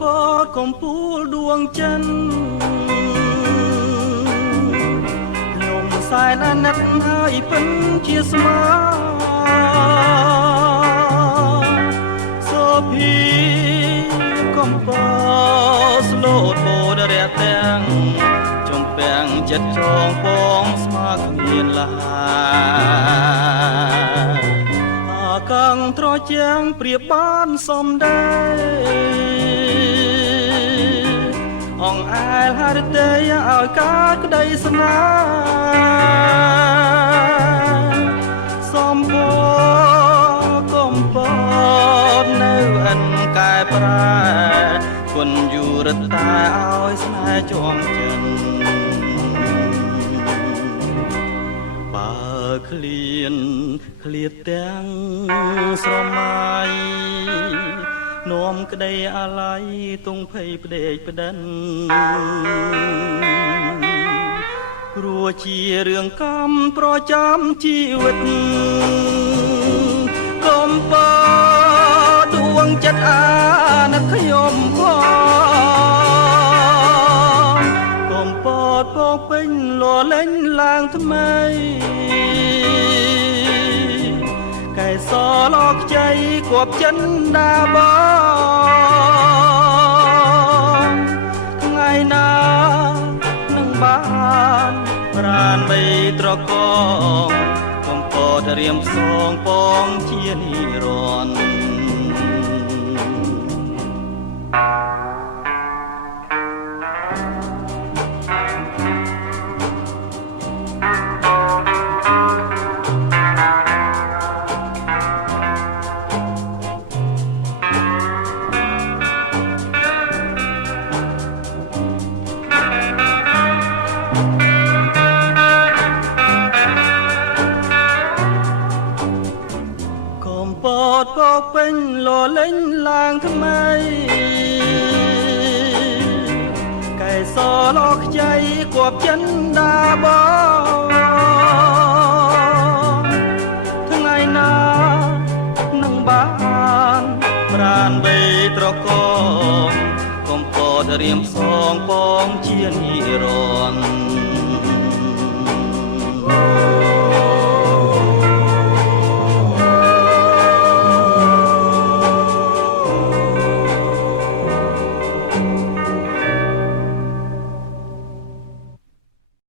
ពតកំពូលដួងចិនខ្ញុំសែនអាណិតហើយពិនជាស្មាសូភីកំពតស្លូតបូដរះទាំងចំពាំងចិត្តចងពងស្មាគ្មានលាកងត្រជាងព្រៀបបានសំដែងអងអែលហរិទេឲ្យកើតក្តីស្នេហ៍សំពកំពតនៅអិនកែប្រែគុណយូរតែឲ្យស្នេហ៍ជាប់ចិនឃ្លានឃ្លាតទាំងស្រមៃនាំក្តីអាល័យទងភ័យផ្ដេកផ្ដិនព្រោះជារឿងកម្មប្រចាំជីវិតកុំបដួងចិត្តអាណិតខ្ញុំផងកុំពតពងពេញលលេងឡើងថ្មីកែសលកខ្ចីគប់ចិនដាបងថ្ងៃណានឹងបានប្រានបីត្រកងកំពតរៀមផ្សងពងជានិរន្តរ៍ពតពកពេញលលេងឡើងថ្មីកែសលកខ្ចីគប់ចិនដាបងថ្ងៃណានឹងបានប្រានបីត្រកងកំពតរៀមផ្សងពងជានិរន្តរ៍